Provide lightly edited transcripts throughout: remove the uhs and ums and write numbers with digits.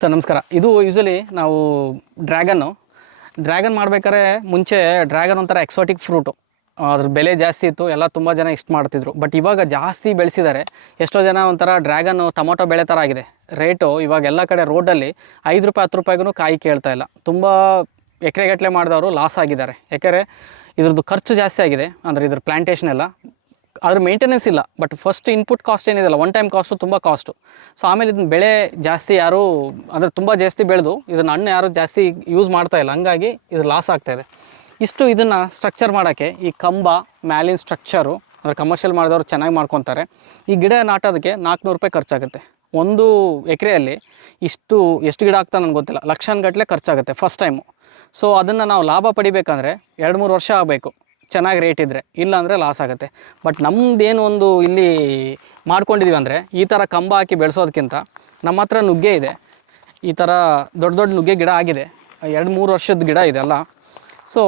Sir ನಮಸ್ಕಾರ. ಇದು usually ನಾವು ಡ್ರ್ಯಾಗನ್ ಮಾಡ್ಬೇಕಾದ್ರೆ ಮುಂಚೆ ಡ್ರ್ಯಾಗನ್ ಒಂಥರ ಎಕ್ಸಾಟಿಕ್ ಫ್ರೂಟು, ಅದ್ರ ಬೆಲೆ ಜಾಸ್ತಿ ಇತ್ತು, ಎಲ್ಲ ತುಂಬ ಜನ ಇಷ್ಟ ಮಾಡ್ತಿದ್ರು. ಬಟ್ ಇವಾಗ ಜಾಸ್ತಿ ಬೆಳೆಸಿದ್ದಾರೆ. ಎಷ್ಟೋ ಜನ ಒಂಥರ ಡ್ರ್ಯಾಗನ್ನು ಟೊಮೊಟೊ ಬೆಳೆ ಥರ ಆಗಿದೆ ರೇಟು. ಇವಾಗ ಎಲ್ಲ ಕಡೆ ರೋಡಲ್ಲಿ 5 ರೂಪಾಯಿ 10 ರೂಪಾಯಿಗೂ ಕಾಯಿ ಕೇಳ್ತಾ ಇಲ್ಲ. ತುಂಬ ಎಕರೆಗಟ್ಟಲೆ ಮಾಡಿದವರು ಲಾಸ್ ಆಗಿದ್ದಾರೆ. ಯಾಕೆಂದರೆ ಇದ್ರದ್ದು ಖರ್ಚು ಜಾಸ್ತಿ ಆಗಿದೆ, ಅಂದರೆ ಇದ್ರ ಪ್ಲ್ಯಾಂಟೇಷನ್ ಎಲ್ಲ, ಅದ್ರ ಮೇಂಟೆನೆನ್ಸ್ ಇಲ್ಲ. ಬಟ್ ಫಸ್ಟ್ ಇನ್ಪುಟ್ ಕಾಸ್ಟ್ ಏನಿದೆಲ್ಲ, ಒನ್ ಟೈಮ್ ಕಾಸ್ಟು ತುಂಬ ಕಾಸ್ಟು. ಸೊ ಆಮೇಲೆ ಇದನ್ನ ಬೆಳೆ ಜಾಸ್ತಿ ಯಾರು ಅಂದರೆ ತುಂಬ ಜಾಸ್ತಿ ಬೆಳೆದು ಇದನ್ನು ಹಣ್ಣು ಯಾರು ಜಾಸ್ತಿ ಯೂಸ್ ಮಾಡ್ತಾ ಇಲ್ಲ, ಹಂಗಾಗಿ ಇದು ಲಾಸ್ ಆಗ್ತಾಯಿದೆ. ಇಷ್ಟು ಇದನ್ನು ಸ್ಟ್ರಕ್ಚರ್ ಮಾಡೋಕ್ಕೆ ಈ ಕಂಬ ಮ್ಯಾಲಿನ ಸ್ಟ್ರಕ್ಚರು ಅಂದರೆ ಕಮರ್ಷಿಯಲ್ ಮಾಡಿದವರು ಚೆನ್ನಾಗಿ ಮಾಡ್ಕೊತಾರೆ. ಈ ಗಿಡ ನಾಟೋದಕ್ಕೆ 400 ರೂಪಾಯಿ ಖರ್ಚಾಗುತ್ತೆ. ಒಂದು ಎಕರೆಯಲ್ಲಿ ಎಷ್ಟು ಗಿಡ ಆಗ್ತಾ ನನಗೆ ಗೊತ್ತಿಲ್ಲ, ಲಕ್ಷಾನುಗಟ್ಟಲೆ ಖರ್ಚಾಗುತ್ತೆ ಫಸ್ಟ್ ಟೈಮು. ಸೊ ಅದನ್ನು ನಾವು ಲಾಭ ಪಡಿಬೇಕಂದ್ರೆ 2-3 ವರ್ಷ ಆಗಬೇಕು, ಚೆನ್ನಾಗಿ ರೇಟ್ ಇದ್ದರೆ. ಇಲ್ಲ ಅಂದರೆ ಲಾಸ್ ಆಗುತ್ತೆ. ಬಟ್ ನಮ್ಮದೇನು ಒಂದು ಇಲ್ಲಿ ಮಾಡ್ಕೊಂಡಿದ್ದೀವಿ ಅಂದರೆ, ಈ ಥರ ಕಂಬ ಹಾಕಿ ಬೆಳೆಸೋದಕ್ಕಿಂತ ನಮ್ಮ ಹತ್ರ ನುಗ್ಗೆ ಇದೆ. ಈ ಥರ ದೊಡ್ಡ ದೊಡ್ಡ ನುಗ್ಗೆ ಗಿಡ ಆಗಿದೆ, 2-3 ವರ್ಷದ ಗಿಡ ಇದೆಲ್ಲ. ಸೊ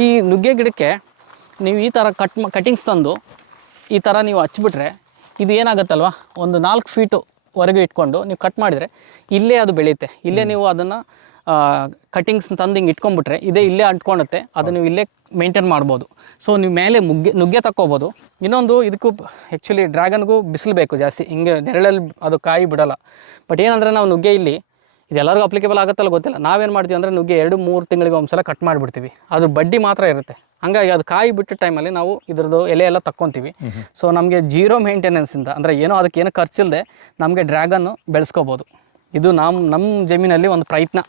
ಈ ನುಗ್ಗೆ ಗಿಡಕ್ಕೆ ನೀವು ಈ ಥರ ಕಟಿಂಗ್ಸ್ ತಂದು ಈ ಥರ ನೀವು ಹಚ್ಬಿಟ್ರೆ ಇದು ಏನಾಗುತ್ತಲ್ವ, ಒಂದು 4 ಫೀಟುವರೆಗೂ ಇಟ್ಕೊಂಡು ನೀವು ಕಟ್ ಮಾಡಿದರೆ ಇಲ್ಲೇ ಅದು ಬೆಳೆಯುತ್ತೆ. ಇಲ್ಲೇ ನೀವು ಅದನ್ನು ಕಟಿಂಗ್ಸ್ ತಂದು ಹಿಂಗೆ ಇಟ್ಕೊಂಡ್ಬಿಟ್ರೆ ಇಲ್ಲೇ ಅಂಟ್ಕೊಳುತ್ತೆ. ಅದು ನೀವು ಇಲ್ಲೇ ಮೇಂಟೈನ್ ಮಾಡ್ಬೋದು. ಸೊ ನೀವು ಮೇಲೆ ನುಗ್ಗೆ ತಕ್ಕೋಬೋದು. ಇನ್ನೊಂದು ಇದಕ್ಕೂ ಆ್ಯಕ್ಚುಲಿ ಡ್ರ್ಯಾಗನ್ಗೂ ಬಿಸಿಲು ಬೇಕು ಜಾಸ್ತಿ, ಹಿಂಗೆ ನೆರಳಲ್ಲಿ ಅದು ಕಾಯಿ ಬಿಡೋಲ್ಲ. ಬಟ್ ಏನಂದರೆ ನಾವು ನುಗ್ಗೆ ಇಲ್ಲಿ ಇದೆಲ್ಲರಿಗೂ ಅಪ್ಲಿಕೇಬಲ್ ಆಗುತ್ತಲ್ಲ ಗೊತ್ತಿಲ್ಲ, ನಾವೇನು ಮಾಡ್ತೀವಿ ಅಂದರೆ ನುಗ್ಗೆ 2-3 ತಿಂಗಳಿಗೆ ಒಂದ್ಸಲ ಕಟ್ ಮಾಡಿಬಿಡ್ತೀವಿ. ಅದು ಬಡ್ಡಿ ಮಾತ್ರ ಇರುತ್ತೆ. ಹಂಗಾಗಿ ಅದು ಕಾಯಿ ಬಿಟ್ಟ ಟೈಮಲ್ಲಿ ನಾವು ಇದ್ರದ್ದು ಎಲೆ ಎಲ್ಲ ತಕ್ಕೊತೀವಿ. ಸೊ ನಮಗೆ ಜೀರೋ ಮೇಂಟೆನೆನ್ಸಿಂದ, ಅಂದರೆ ಏನೋ ಅದಕ್ಕೇನೋ ಖರ್ಚಿಲ್ಲದೆ ನಮಗೆ ಡ್ರ್ಯಾಗನ್ನು ಬೆಳೆಸ್ಕೋಬೋದು. ಇದು ನಮ್ಮ ಜಮೀನಲ್ಲಿ ಒಂದು ಪ್ರಯತ್ನ.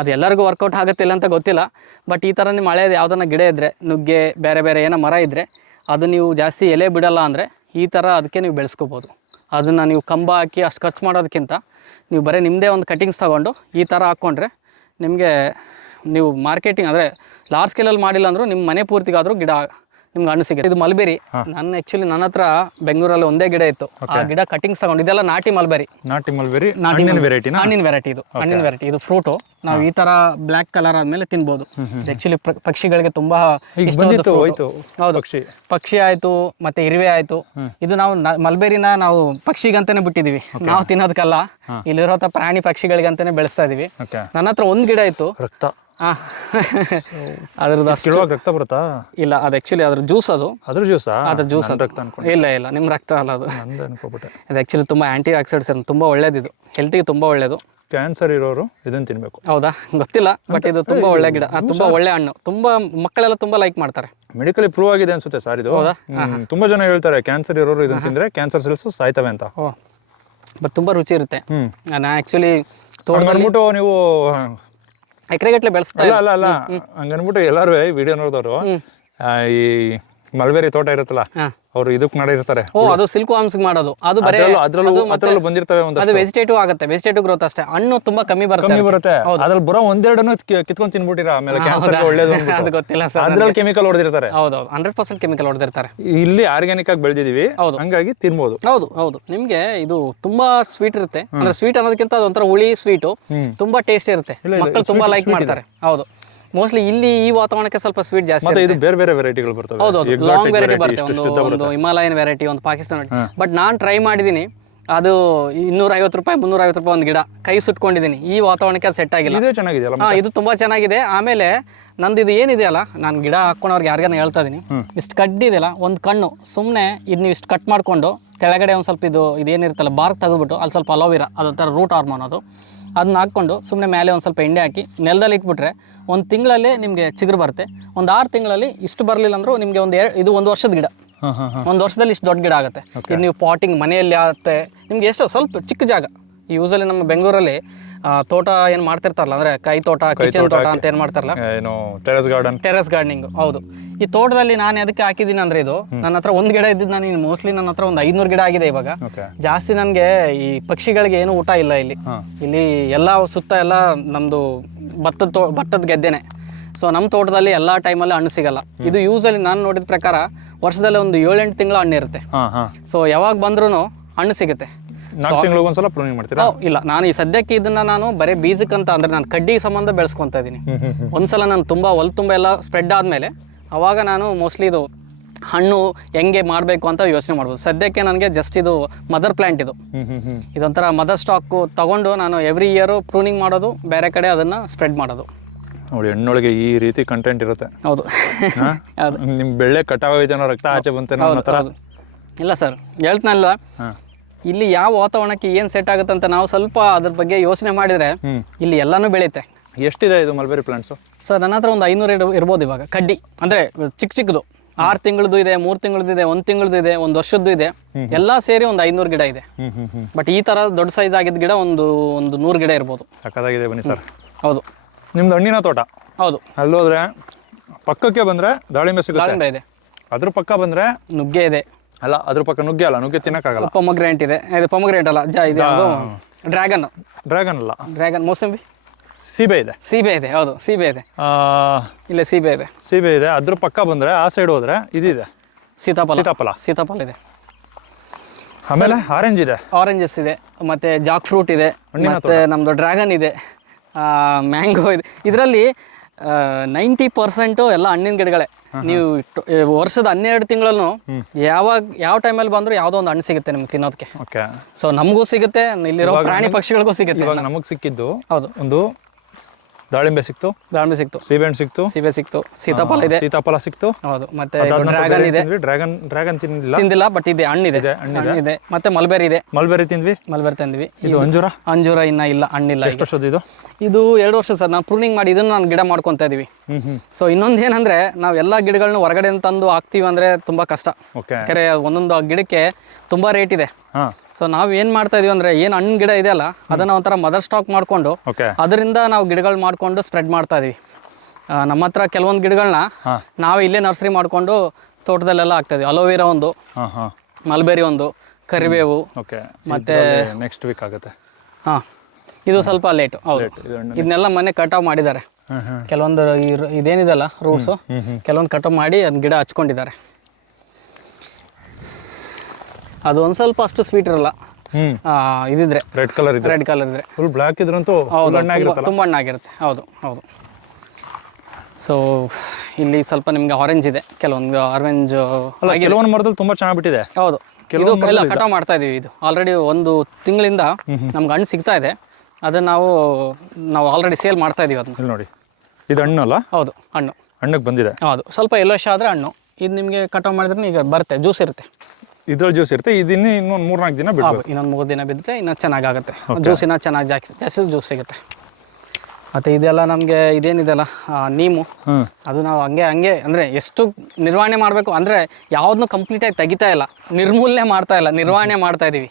ಅದು ಎಲ್ಲರಿಗೂ ವರ್ಕೌಟ್ ಆಗುತ್ತಿಲ್ಲ ಅಂತ ಗೊತ್ತಿಲ್ಲ. ಬಟ್ ಈ ಥರ ನಿಮ್ಮ ಹಳೇದು ಯಾವುದನ್ನ ಗಿಡ ಇದ್ದರೆ, ನುಗ್ಗೆ ಬೇರೆ ಬೇರೆ ಏನೋ ಮರ ಇದ್ದರೆ, ಅದು ನೀವು ಜಾಸ್ತಿ ಎಲೆ ಬಿಡಲ್ಲ ಅಂದರೆ ಈ ಥರ ಅದಕ್ಕೆ ನೀವು ಬೆಳೆಸ್ಕೋಬೋದು. ಅದನ್ನು ನೀವು ಕಂಬ ಹಾಕಿ ಅಷ್ಟು ಖರ್ಚು ಮಾಡೋದಕ್ಕಿಂತ ನೀವು ಬರೀ ನಿಮ್ಮದೇ ಒಂದು ಕಟಿಂಗ್ಸ್ ತೊಗೊಂಡು ಈ ಥರ ಹಾಕ್ಕೊಂಡ್ರೆ ನಿಮಗೆ ನೀವು ಮಾರ್ಕೆಟಿಂಗ್ ಅಂದರೆ ಲಾರ್ಜ್ ಸ್ಕೇಲಲ್ಲಿ ಮಾಡಿಲ್ಲ ಅಂದರೂ ನಿಮ್ಮ ಮನೆ ಪೂರ್ತಿಗಾದರೂ ಗಿಡ ನಿಮ್ಗೆ ಹಣ್ಣು ಸಿಗುತ್ತೆ. ಇದು ಮಲ್ಬೇರಿ. ನನ್ನ ಹತ್ರ ಬೆಂಗಳೂರಲ್ಲಿ ಒಂದೇ ಗಿಡ ಇತ್ತು. ಆ ಗಿಡ ಕಟಿಂಗ್ಸ್ ತಗೊಂಡು, ಇದೆಲ್ಲ ನಾಟಿ ಮಲ್ಬೇರಿ ಹಣ್ಣಿನ ವೆರೈಟಿ. ಇದು ಹಣ್ಣಿನ ವೆರೈಟಿ, ಇದು ಫ್ರೂಟು. ನಾವು ಈ ತರ ಬ್ಲ್ಯಾಕ್ ಕಲರ್ ಆದ್ಮೇಲೆ ತಿನ್ಬೋದು. ಆಕ್ಚುಲಿ ಪಕ್ಷಿಗಳಿಗೆ ತುಂಬಾ ಇಷ್ಟವಾದ. ಹೌದು, ಪಕ್ಷಿ ಆಯ್ತು, ಮತ್ತೆ ಇರುವೆ ಆಯ್ತು. ಇದು ನಾವು ಮಲ್ಬೇರಿನ ನಾವು ಪಕ್ಷಿಗಂತಾನೆ ಬಿಟ್ಟಿದೀವಿ, ನಾವು ತಿನ್ನೋದಕ್ಕಲ್ಲ. ಇಲ್ಲಿರೋ ಪ್ರಾಣಿ ಪಕ್ಷಿಗಳಿಗಂತಾನೆ ಬೆಳೆಸ್ತಾ ಇದೀವಿ. ನನ್ನ ಹತ್ರ ಒಂದು ಗಿಡ ಇತ್ತು. ಅದ್ರದ್ದು ರಕ್ತ ಬರುತ್ತಾ? ಇಲ್ಲ, ಅದು ಆಕ್ಚುಲಿ ಅದ್ರ ಜ್ಯೂಸ್. ಅದ್ರ ಜ್ಯೂಸ್ ಇಲ್ಲ ನಿಮ್ ರಕ್ತ ಅಲ್ಲ ಅದು. ಅದು ಆಕ್ಚುಲಿ ತುಂಬಾ ಆಂಟಿ ಆಕ್ಸಿಡೆಂಟ್ಸ್, ತುಂಬಾ ಒಳ್ಳೇದಿದು, ಹೆಲ್ತಿಗೆ ತುಂಬಾ ಒಳ್ಳೇದು. ಕ್ಯಾನ್ಸರ್ ಇರೋರು ಇದನ್ನ ತಿನ್ಬೇಕು. ಹೌದಾ, ಗೊತ್ತಿಲ್ಲ. ಬಟ್ ಇದು ತುಂಬಾ ಒಳ್ಳೆ ಗಿಡ, ತುಂಬಾ ಒಳ್ಳೆ ಹಣ್ಣು, ತುಂಬಾ ಮಕ್ಕಳೆಲ್ಲ ತುಂಬಾ ಲೈಕ್ ಮಾಡ್ತಾರೆ. ಮೆಡಿಕಲಿ ಪ್ರೂವ್ ಆಗಿದೆ ಅನ್ಸುತ್ತೆ ಸರ್ ಇದು. ತುಂಬಾ ಜನ ಹೇಳ್ತಾರೆ ಕ್ಯಾನ್ಸರ್ ಇರೋರು ಇದನ್ನ ತಿಂದ್ರೆ ಕ್ಯಾನ್ಸರ್ ಸೆಲ್ಸ್ ಸಾಯ್ತವೆ ಅಂತ. ಬಟ್ ತುಂಬಾ ರುಚಿ ಇರುತ್ತೆ. ನಾ ಆಕ್ಚುಲಿ ತೋಟಬಿಟ್ಟು ನೀವು ಎಕರೆಗಟ್ಟಲೆ ಬೆಳೆಸ್ತಾ ಅಲ್ಲ ಹಂಗನ್ಬಿಟ್ಟು ಎಲ್ಲಾರು ವಿಡಿಯೋ ನೋಡಿದವರು ಈ ಮಲ್ಬೇರಿ ತೋಟ ಇರುತ್ತಲ್ಲ, ಅವರು ಇದಕ್ಕೆ ಮಾಡಿರ್ತಾರೆ. ಅದು ಸಿಲ್ಕ್ ವಾರ್ಮ್ಸ್ ಮಾಡೋದು. ಅದು ಅದ್ರಲ್ಲೂ ಬಂದಿರ್ತವೆ. ಅದು ವೆಜಿಟೇಟಿವ್ ಆಗುತ್ತೆ, ವೆಜಿಟೇಟಿವ್ ಗ್ರೋತ್ ಅಷ್ಟೇ. ಹಣ್ಣು ತುಂಬಾ ಕಮ್ಮಿ ಬರುತ್ತೆ. ಅದ್ರಲ್ಲಿ ಬರೋ ಒಂದೆರಡನ್ನು ಕಿತ್ಕೊಂಡು ತಿನ್ಬಿಟ್ಟಿರ, ಆಮೇಲೆ ಕ್ಯಾನ್ಸರ್ ಒಳ್ಳೇದು ಅದು ಗೊತ್ತಿಲ್ಲ ಸರ್. ಅದ್ರಲ್ಲಿ ಕೆಮಿಕಲ್ ಹೊಡೆದಿರ್ತಾರೆ. ಹೌದು, 100% ಕೆಮಿಕಲ್ ಹೊಡೆದಿರ್ತಾರೆ. ಇಲ್ಲಿ ಆರ್ಗ್ಯಾನಿಕ್ ಆಗಿ ಬೆಳೆದಿದೀವಿ, ಹಂಗಾಗಿ ತಿನ್ಬೋದು. ಹೌದು. ನಿಮ್ಗೆ ಇದು ತುಂಬಾ ಸ್ವೀಟ್ ಇರುತ್ತೆ. ಅಂದ್ರೆ ಸ್ವೀಟ್ ಅನ್ನೋದಕ್ಕಿಂತ ಅದೊಂಥರ ಹುಳಿ ಸ್ವೀಟು, ತುಂಬಾ ಟೇಸ್ಟ್ ಇರುತ್ತೆ. ಮಕ್ಕಳು ತುಂಬಾ ಲೈಕ್ ಮಾಡ್ತಾರೆ. ಹೌದು, ಮೋಸ್ಟ್ಲಿ ಇಲ್ಲಿ ಈ ವಾತಾವರಣಕ್ಕೆ ಸ್ವಲ್ಪ ಸ್ವೀಟ್ ಜಾಸ್ತಿ. ಇದು ಬೇರೆ ಬೇರೆ ವೆರೈಟಿಗಳು ಬರ್ತವೆ. ಹೌದು, ಲಾಂಗ್ ವೆರೈಟಿ ಬರುತ್ತೆ. ಒಂದು ಹಿಮಾಲಯನ್ ವೆರೈಟಿ, ಒಂದು ಪಾಕಿಸ್ತಾನ. ಬಟ್ ನಾನು ಟ್ರೈ ಮಾಡಿದ್ದೀನಿ, ಅದು 250 ರೂಪಾಯಿ 350 ರೂಪಾಯಿ ಒಂದು ಗಿಡ. ಕೈ ಸುಟ್ಕೊಂಡಿದ್ದೀನಿ. ಈ ವಾತಾವರಣಕ್ಕೆ ಅದು ಸೆಟ್ ಆಗಿಲ್ಲ. ಇದು ತುಂಬಾ ಚೆನ್ನಾಗಿದೆ. ಆಮೇಲೆ ನಂದು ಇದು ಏನಿದೆಯಲ್ಲ, ನಾನು ಗಿಡ ಹಾಕ್ಕೊಂಡವ್ರಿಗೆ ಯಾರಿಗಾನ ಹೇಳ್ತಾ ಇದೀನಿ, ಇಷ್ಟು ಕಡ್ಡಿದೆಯಲ್ಲ, ಒಂದು ಕಣ್ಣು ಸುಮ್ಮನೆ ಇದು ನೀವು ಇಷ್ಟು ಕಟ್ ಮಾಡ್ಕೊಂಡು ಕೆಳಗಡೆ ಒಂದು ಸ್ವಲ್ಪ ಇದೇನಿರುತ್ತಲ್ಲ ಬಾರ್ಕ್ ತೆಗೆದ್ಬಿಟ್ಟು ಅಲ್ಲಿ ಸ್ವಲ್ಪ ಅಲೋವಿರಾ, ಅದೊಂಥರ ರೂಟ್ ಹಾರ್ಮೋನ್, ಅದನ್ನ ಹಾಕ್ಕೊಂಡು ಸುಮ್ಮನೆ ಮೇಲೆ ಒಂದು ಸ್ವಲ್ಪ ಎಣ್ಣೆ ಹಾಕಿ ನೆಲದಲ್ಲಿ ಇಟ್ಬಿಟ್ರೆ 1 ತಿಂಗಳಲ್ಲಿ ನಿಮಗೆ ಚಿಗುರು ಬರುತ್ತೆ. ಒಂದು 6 ತಿಂಗಳಲ್ಲಿ ಇಷ್ಟು ಬರಲಿಲ್ಲ ಅಂದರೂ ನಿಮಗೆ ಇದು 1 ವರ್ಷದ ಗಿಡ. 1 ವರ್ಷದಲ್ಲಿ ಇಷ್ಟು ದೊಡ್ಡ ಗಿಡ ಆಗುತ್ತೆ. ಇದು ನೀವು ಪಾಟಿಂಗ್ ಮನೆಯಲ್ಲಿ ಆಗುತ್ತೆ. ನಿಮ್ಗೆ ಎಷ್ಟೋ ಸ್ವಲ್ಪ ಚಿಕ್ಕ ಜಾಗ. ಯೂಸಲಿ ನಮ್ಮ ಬೆಂಗಳೂರಲ್ಲಿ ತೋಟ ಏನು ಮಾಡ್ತಿರ್ತಾರಲ್ಲ, ಅಂದರೆ ಕೈ ತೋಟ, ಕಿಚನ್ ತೋಟ ಅಂತ ಏನು ಮಾಡ್ತಾರಲ್ಲ, ಟೆರೆಸ್ ಗಾರ್ಡನಿಂಗ್. ಹೌದು, ಈ ತೋಟದಲ್ಲಿ ನಾನು ಅದಕ್ಕೆ ಹಾಕಿದ್ದೀನಿ ಅಂದರೆ, ಇದು ನನ್ನ ಹತ್ರ ಒಂದು ಗಿಡ ಇದ್ದಿದ್ದು, ನಾನು ಮೋಸ್ಟ್ಲಿ ನನ್ನ ಹತ್ರ ಒಂದು 500 ಗಿಡ ಆಗಿದೆ ಇವಾಗ. ಜಾಸ್ತಿ ನನಗೆ ಈ ಪಕ್ಷಿಗಳಿಗೆ ಏನು ಊಟ ಇಲ್ಲ ಇಲ್ಲಿ ಎಲ್ಲ ಸುತ್ತ ಎಲ್ಲ ನಮ್ಮದು ಭತ್ತದ ಗೆದ್ದೆನೆ. ಸೊ ನಮ್ಮ ತೋಟದಲ್ಲಿ ಎಲ್ಲ ಟೈಮಲ್ಲಿ ಹಣ್ಣು ಸಿಗಲ್ಲ. ಇದು ಯೂಸಲಿ ನಾನು ನೋಡಿದ ಪ್ರಕಾರ ವರ್ಷದಲ್ಲಿ ಒಂದು 7-8 ತಿಂಗಳ ಹಣ್ಣು ಇರುತ್ತೆ. ಸೊ ಯಾವಾಗ ಬಂದ್ರೂ ಹಣ್ಣು ಸಿಗುತ್ತೆ. 4 ತಿಂಗಳಿಗೊಂದ್ಸಲ ಪ್ರೂನಿಂಗ್ ಮಾಡ್ತೀರಾ? ಇಲ್ಲ, ನಾನು ಈ ಸದ್ಯಕ್ಕೆ ಇದನ್ನ ನಾನು ಬರೀ ಬೀಜಕ್ಕಂತ, ಅಂದ್ರೆ ನಾನು ಕಡ್ಡಿ ಸಂಬಂಧ ಬೆಳೆಸ್ಕೊಂತ ಇದ್ದೀನಿ. ಒಂದ್ಸಲ ನಾನು ತುಂಬಾ ಎಲ್ಲ ಸ್ಪ್ರೆಡ್ ಆದ್ಮೇಲೆ ಅವಾಗ ನಾನು ಮೋಸ್ಟ್ಲಿ ಇದು ಹಣ್ಣು ಹೆಂಗೆ ಮಾಡಬೇಕು ಅಂತ ಯೋಚನೆ ಮಾಡ್ಬೋದು. ಸದ್ಯಕ್ಕೆ ನನಗೆ ಜಸ್ಟ್ ಇದು ಮದರ್ ಪ್ಲ್ಯಾಂಟ್ ಇದು. ಇದೊಂಥರ ಮದರ್ ಸ್ಟಾಕು ತಗೊಂಡು ನಾನು ಎವ್ರಿ ಇಯರು ಪ್ರೂನಿಂಗ್ ಮಾಡೋದು, ಬೇರೆ ಕಡೆ ಅದನ್ನು ಸ್ಪ್ರೆಡ್ ಮಾಡೋದು. ನೋಡಿ ಹಣ್ಣೊಳಗೆ ಈ ರೀತಿ ಕಂಟೆಂಟ್ ಇರುತ್ತೆ. ಹೌದು ಹೌದು. ನಿಮ್ಮ ಬೆಳ್ಳೆ ಕಟಾವಾಗಿದೆ ಅನ್ನೋ ರಕ್ತ ಆಚೆ ಬಂತೇನೋ ಅನ್ನೋ ಥರ. ಹೌದು. ಇಲ್ಲ ಸರ್, ಹೇಳ್ತಾನಲ್ಲ, ಇಲ್ಲಿ ಯಾವ ವಾತಾವರಣಕ್ಕೆ ಏನು ಸೆಟ್ ಆಗುತ್ತೆ ಅಂತ ನಾವು ಸ್ವಲ್ಪ ಅದ್ರ ಬಗ್ಗೆ ಯೋಚನೆ ಮಾಡಿದರೆ ಇಲ್ಲಿ ಎಲ್ಲನೂ ಬೆಳೆಯುತ್ತೆ. ಎಷ್ಟಿದೆ ಇದು ಮಲ್ಬೆರಿ ಪ್ಲಾಂಟ್ಸು? ಸರ್ ನನ್ನ ಹತ್ರ ಒಂದು 500 ಇರ್ಬೋದು ಇವಾಗ ಕಡ್ಡಿ. ಅಂದರೆ ಚಿಕ್ಕದು 6 ತಿಂಗಳದ್ದು ಇದೆ, 3 ತಿಂಗಳದ್ದು ಇದೆ, 1 ತಿಂಗಳದ್ದು ಇದೆ, 1 ವರ್ಷದ್ದು ಇದೆ, ಎಲ್ಲ ಸೇರಿ ಒಂದು 500 ಗಿಡ ಇದೆ. ಬಟ್ ಈ ಥರ ದೊಡ್ಡ ಸೈಜ್ ಆಗಿದ್ದ ಗಿಡ ಒಂದು 100 ಗಿಡ ಇರ್ಬೋದು. ಸಕ್ಕತ್ತಾಗಿದೆ. ಬನ್ನಿ ಸರ್. ಹೌದು, ನಿಮ್ದು ಹಣ್ಣಿನ ತೋಟ. ಹೌದು. ಅಲ್ಲೋದ್ರೆ ಪಕ್ಕಕ್ಕೆ ಬಂದರೆ ದಾಳಿಂಬೆ ಸಿಗುತ್ತೆ. ದಾಳಿಂಬೆ ಇದೆ. ಅದ್ರ ಪಕ್ಕ ಬಂದರೆ ನುಗ್ಗೆ ಇದೆ. ಅಲ್ಲ, ಅದ್ರ ಪಕ್ಕ ನುಗ್ಗೆ ಅಲ್ಲ, ನುಗ್ಗೆ ತಿನ್ನಕ್ಕಾಗಲ್ಲ. ಪೊಮಗ್ರೆಂಟ್ ಇದೆ. ಇದು ಪೊಮಗ್ರೆಂಟ್ ಅಲ್ಲ, ಇದೆ ಅದು ಡ್ರ್ಯಾಗನ್. ಡ್ರ್ಯಾಗನ್ ಅಲ್ಲ, ಡ್ರ್ಯಾಗನ್. ಮೋಸಂಬಿ. ಸೀಬೆ ಇದೆ. ಸೀಬೆ ಇದೆ. ಹೌದು, ಸೀಬೆ ಇದೆ. ಇಲ್ಲ ಸೀಬೆ ಇದೆ. ಸೀಬೆ ಇದೆ. ಅದ್ರ ಪಕ್ಕ ಬಂದರೆ ಆ ಸೈಡ್ ಹೋದ್ರೆ ಇದಿದೆ, ಸೀತಾಫಲ. ಸೀತಾಫಲ. ಸೀತಾಫಲ ಇದೆ. ಆಮೇಲೆ ಆರೆಂಜ್ ಇದೆ, ಆರೆಂಜಸ್ ಇದೆ, ಮತ್ತೆ ಜಾಕ್ ಫ್ರೂಟ್ ಇದೆ, ಮತ್ತೆ ನಮ್ದು ಡ್ರ್ಯಾಗನ್ ಇದೆ, ಮ್ಯಾಂಗೋ ಇದೆ. ಇದರಲ್ಲಿ 90% ಎಲ್ಲ ಹಣ್ಣಿನ ಗಿಡಗಳೇ. ನೀವು ವರ್ಷದ 12 ತಿಂಗಳಲ್ಲೂ ಯಾವ ಟೈಮಲ್ಲಿ ಬಂದರೂ ಯಾವುದೋ ಒಂದು ಹಣ್ಣು ಸಿಗುತ್ತೆ ನಿಮ್ಗೆ ತಿನ್ನೋದಕ್ಕೆ. ಓಕೆ. ಸೊ ನಮಗೂ ಸಿಗುತ್ತೆ, ಇಲ್ಲಿರೋ ಪ್ರಾಣಿ ಪಕ್ಷಿಗಳಿಗೂ ಸಿಗುತ್ತೆ. ಇವಾಗ ನಮಗೆ ಸಿಕ್ಕಿದ್ದು ಹೌದು, ಒಂದು ದಾಳಿಂಬೆ ಸಿಕ್ತು, ದಾಳಿಂಬೆ ಸಿಕ್ತು, ಸೀಬೆ ಹಣ್ಣು ಸಿಕ್ತು, ಸೀಬೆ ಸಿಕ್ತು, ಸೀತಾಫಲ ಇದೆ, ಸೀತಾಫಲ ಸಿಕ್ತು. ಹೌದು, ಮತ್ತೆ ಡ್ರ್ಯಾಗನ್ ಇದೆ. ಡ್ರ್ಯಾಗನ್ ತಿಂದಿಲ್ಲ, ಬಟ್ ಇದೆ, ಹಣ್ಣಿದೆ. ಮತ್ತೆ ಮಲ್ಬೆರಿ ಇದೆ. ಮಲ್ಬೆರಿ ತಿಂದ್ವಿ. ಮಲ್ಬೆರಿ ತಂದ್ವಿ. ಇದು ಅಂಜೂರ ಇನ್ನ ಇಲ್ಲ, ಹಣ್ಣಿಲ್ಲ. ಎಷ್ಟು ವರ್ಷದ್ದು ಇದು? ಇದು 2 ವರ್ಷ ಸರ್. ನಾನು ಪ್ರೂನಿಂಗ್ ಮಾಡಿ ಇದನ್ನು ನಾನು ಗಿಡ ಮಾಡ್ಕೊತಾ ಇದೀವಿ. ಸೊ ಇನ್ನೊಂದು ಏನಂದ್ರೆ, ನಾವು ಎಲ್ಲ ಗಿಡಗಳನ್ನ ಹೊರಗಡೆ ತಂದು ಹಾಕ್ತೀವಿ ಅಂದ್ರೆ ತುಂಬಾ ಕಷ್ಟ. ಯಾಕಂದ್ರೆ ಒಂದೊಂದು ಗಿಡಕ್ಕೆ ತುಂಬಾ ರೇಟ್ ಇದೆ. ಸೊ ನಾವು ಏನು ಮಾಡ್ತಾ ಇದೀವಿ ಅಂದ್ರೆ, ಏನು ಹಣ್ಣು ಗಿಡ ಇದೆ ಅಲ್ಲ, ಅದನ್ನ ಒಂಥರ ಮದರ್ ಸ್ಟಾಕ್ ಮಾಡ್ಕೊಂಡು ಅದರಿಂದ ನಾವು ಗಿಡಗಳು ಮಾಡ್ಕೊಂಡು ಸ್ಪ್ರೆಡ್ ಮಾಡ್ತಾ ಇದೀವಿ. ನಮ್ಮ ಹತ್ರ ಕೆಲವೊಂದು ಗಿಡಗಳನ್ನ ನಾವೇ ಇಲ್ಲೇ ನರ್ಸರಿ ಮಾಡ್ಕೊಂಡು ತೋಟದಲ್ಲೆಲ್ಲ ಹಾಕ್ತಾ ಇದೀವಿ. ಅಲೋವೆರಾ ಒಂದು, ಮಲ್ಬೆರಿ ಒಂದು, ಕರಿಬೇವು, ಮತ್ತೆ ನೆಕ್ಸ್ಟ್ ವೀಕ್ ಆಗುತ್ತೆ. ಇದು ಸ್ವಲ್ಪ ಲೇಟು. ಹೌದು, ಇದನ್ನೆಲ್ಲ ಮನೆ ಕಟಾವ್ ಮಾಡಿದ್ದಾರೆ. ಕೆಲವೊಂದು ಇದೇನಿದೆಲ್ಲ ರೂಟ್ಸು, ಕೆಲವೊಂದು ಕಟಾವ್ ಮಾಡಿ ಅದು ಗಿಡ ಹಚ್ಕೊಂಡಿದ್ದಾರೆ. ಅದು ಒಂದು ಸ್ವಲ್ಪ ಅಷ್ಟು ಸ್ವೀಟ್ ಇರಲ್ಲ. ಇದಿದ್ರೆ ರೆಡ್ ಕಲರ್ ಇದ್ರೆ, ಫುಲ್ ಬ್ಲ್ಯಾಕ್ ಇದ್ರಂತೂ ತುಂಬ ಹಣ್ಣಾಗಿರುತ್ತೆ. ಹೌದು ಹೌದು. ಸೊ ಇಲ್ಲಿ ಸ್ವಲ್ಪ ನಿಮ್ಗೆ ಆರೆಂಜ್ ಇದೆ, ಕೆಲವೊಂದು ಆರೆಂಜ್. ಕೆಲವೊಂದು ಮರದಲ್ಲಿ ತುಂಬಾ ಚೆನ್ನಾಗಿ ಬಿಟ್ಟಿದೆ. ಹೌದು, ಇದು ಎಲ್ಲ ಕಟಾವ್ ಮಾಡ್ತಾ ಇದೀವಿ. ಇದು ಆಲ್ರೆಡಿ 1 ತಿಂಗಳಿಂದ ನಮ್ಗೆ ಹಣ್ಣು ಸಿಗ್ತಾ ಇದೆ. ಅದನ್ನ ನಾವು ಆಲ್ರೆಡಿ ಸೇಲ್ ಮಾಡ್ತಾ ಇದೀವಿ. ಅದನ್ನ ನೋಡಿ, ಇದು ಹಣ್ಣು ಅಲ್ಲ? ಹೌದು, ಹಣ್ಣಕ್ಕೆ ಬಂದಿದೆ. ಹೌದು, ಸ್ವಲ್ಪ ಯೆಲ್ಲೋಶ್ ಆದ್ರೆ ಹಣ್ಣು. ಇದು ನಿಮಗೆ ಕಟಾವ್ ಮಾಡಿದ್ರೆ ಈಗ ಬರುತ್ತೆ, ಜ್ಯೂಸ್ ಇರುತ್ತೆ. ಇದ್ರಲ್ಲಿ ಜ್ಯೂಸ್ ಇರುತ್ತೆ. ಇದನ್ನ ಇನ್ನೊಂದು 3-4 ದಿನ ಬಿಡಬೇಕು. ಇನ್ನೊಂದು 3 ದಿನ ಬಿದ್ದರೆ ಇನ್ನೂ ಚೆನ್ನಾಗಾಗುತ್ತೆ. ಜ್ಯೂಸಿನ ಚೆನ್ನಾಗಿ ಜಾಸ್ತಿ ಜ್ಯೂಸ್ ಸಿಗುತ್ತೆ. ಮತ್ತು ಇದೆಲ್ಲ ನಮಗೆ ಇದೇನಿದೆಲ್ಲ ನೀಮು, ಅದು ನಾವು ಹಂಗೆ ಅಂದರೆ ಎಷ್ಟು ನಿರ್ವಹಣೆ ಮಾಡಬೇಕು ಅಂದರೆ, ಯಾವುದನ್ನು ಕಂಪ್ಲೀಟಾಗಿ ತೆಗಿತಾ ಇಲ್ಲ, ನಿರ್ಮೂಲನೆ ಮಾಡ್ತಾ ಇಲ್ಲ, ನಿರ್ವಹಣೆ ಮಾಡ್ತಾ ಇದ್ದೀವಿ.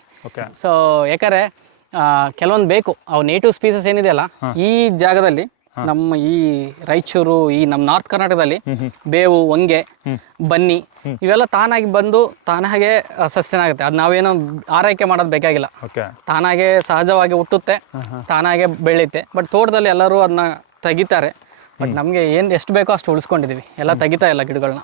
ಸೊ ಯಾಕಂದರೆ ಕೆಲವೊಂದು ಬೇಕು, ಅವು ನೇಟಿವ್ ಸ್ಪೀಸಸ್ ಏನಿದೆಯಲ್ಲ ಈ ಜಾಗದಲ್ಲಿ, ನಮ್ಮ ಈ ರಾಯಚೂರು, ಈ ನಮ್ಮ ನಾರ್ತ್ ಕರ್ನಾಟಕದಲ್ಲಿ ಬೇವು, ಹೊಂಗೆ, ಬನ್ನಿ ಇವೆಲ್ಲ ತಾನಾಗಿ ಬಂದು ತಾನಾಗೆ ಸಸ್ಟೈನ್ ಆಗುತ್ತೆ. ಅದು ನಾವೇನು ಆರೈಕೆ ಮಾಡೋದು ಬೇಕಾಗಿಲ್ಲ, ತಾನಾಗೆ ಸಹಜವಾಗಿ ಹುಟ್ಟುತ್ತೆ, ತಾನಾಗೆ ಬೆಳೆಯುತ್ತೆ. ಬಟ್ ತೋಟದಲ್ಲಿ ಎಲ್ಲರೂ ಅದನ್ನ ತೆಗಿತಾರೆ. ಬಟ್ ನಮಗೆ ಎಷ್ಟು ಬೇಕೋ ಅಷ್ಟು ಉಳಿಸ್ಕೊಂಡಿದ್ದೀವಿ, ಎಲ್ಲ ತೆಗಿತಾ ಇಲ್ಲ ಗಿಡಗಳನ್ನ.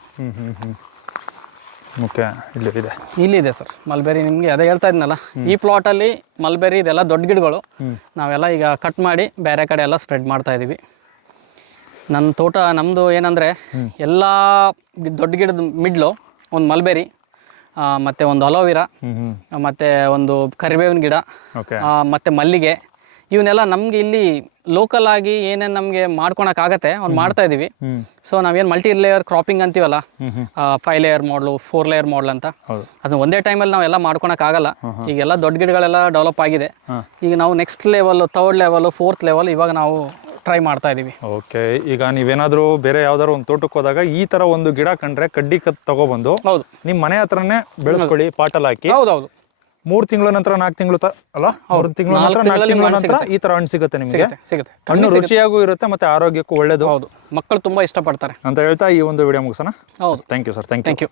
ಇಲ್ಲಿದೆ ಸರ್ ಮಲ್ಬೆರಿ. ನಿಮಗೆ ಅದೇ ಹೇಳ್ತಾ ಇದ್ನಲ್ಲ, ಈ ಪ್ಲಾಟಲ್ಲಿ ಮಲ್ಬೆರಿ ಇದೆಲ್ಲ ದೊಡ್ಡ ಗಿಡಗಳು. ನಾವೆಲ್ಲ ಈಗ ಕಟ್ ಮಾಡಿ ಬೇರೆ ಕಡೆ ಎಲ್ಲ ಸ್ಪ್ರೆಡ್ ಮಾಡ್ತಾ ಇದ್ದೀವಿ. ನನ್ನ ತೋಟ ನಮ್ಮದು ಏನಂದರೆ, ಎಲ್ಲ ದೊಡ್ಡ ಗಿಡದ ಮಿಡ್ಲು ಒಂದು ಮಲ್ಬೆರಿ, ಮತ್ತು ಒಂದು ಅಲೋವೆರಾ, ಮತ್ತು ಒಂದು ಕರಿಬೇವಿನ ಗಿಡ, ಮತ್ತು ಮಲ್ಲಿಗೆ, ಇವನ್ನೆಲ್ಲ ನಮಗೆ ಇಲ್ಲಿ ಲೋಕಲ್ ಆಗಿ ಏನೇನು ನಮಗೆ ಮಾಡ್ಕೊಳಕ್ಕಾಗತ್ತೆ ಅವ್ನು ಮಾಡ್ತಾ ಇದೀವಿ. ಸೊ ನಾವೇನು ಮಲ್ಟಿ ಲೇಯರ್ ಕ್ರಾಪಿಂಗ್ ಅಂತೀವಲ್ಲ, 5 ಲೇಯರ್ ಮಾಡಲು, 4 ಲೇಯರ್ ಮಾಡಲ್ ಅಂತ, ಅದನ್ನ ಒಂದೇ ಟೈಮಲ್ಲಿ ನಾವೆಲ್ಲ ಮಾಡ್ಕೊಳಕ್ಕಾಗಲ್ಲ. ಈಗೆಲ್ಲ ದೊಡ್ಡ ಗಿಡಗಳೆಲ್ಲ ಡೆವಲಪ್ ಆಗಿದೆ. ಈಗ ನಾವು next level, 3rd level, 4th level ಇವಾಗ ನಾವು ಟ್ರೈ ಮಾಡ್ತಾ ಇದೀವಿ. ಓಕೆ. ಈಗ ನೀವೇನಾದ್ರೂ ಬೇರೆ ಯಾವ್ದಾದ್ರು ಒಂದು ತೋಟಕ್ಕೆ ಹೋದಾಗ ಈ ತರ ಒಂದು ಗಿಡ ಕಂಡ್ರೆ ಕಡ್ಡಿ ತಗೊಬಂದು ನಿಮ್ಮ ಮನೆ ಹತ್ರನೇ ಬೆಳೆಸ್ಕೊಳ್ಳಿ, ಪಾಟಲ್ಲಿ ಹಾಕಿ. ಹೌದೌದು. 3 ತಿಂಗಳ ನಂತರ 4 ತಿಂಗಳು ಅಲ್ಲ, 3 ತಿಂಗಳ ನಂತರ 4 ತಿಂಗಳ ನಂತರ ಈ ತರ ಹಣ್ಣು ಸಿಗುತ್ತೆ ನಿಮಗೆ. ಹಣ್ಣು ರುಚಿಯಾಗೂ ಇರುತ್ತೆ ಮತ್ತೆ ಆರೋಗ್ಯಕ್ಕೂ ಒಳ್ಳೇದು. ಹೌದು, ಮಕ್ಕಳು ತುಂಬಾ ಇಷ್ಟಪಡ್ತಾರೆ ಅಂತ ಹೇಳ್ತಾ ಈ ಒಂದು ವಿಡಿಯೋ ಮುಗಿಸೋಣ. ಹೌದು, thank you sir. Thank you.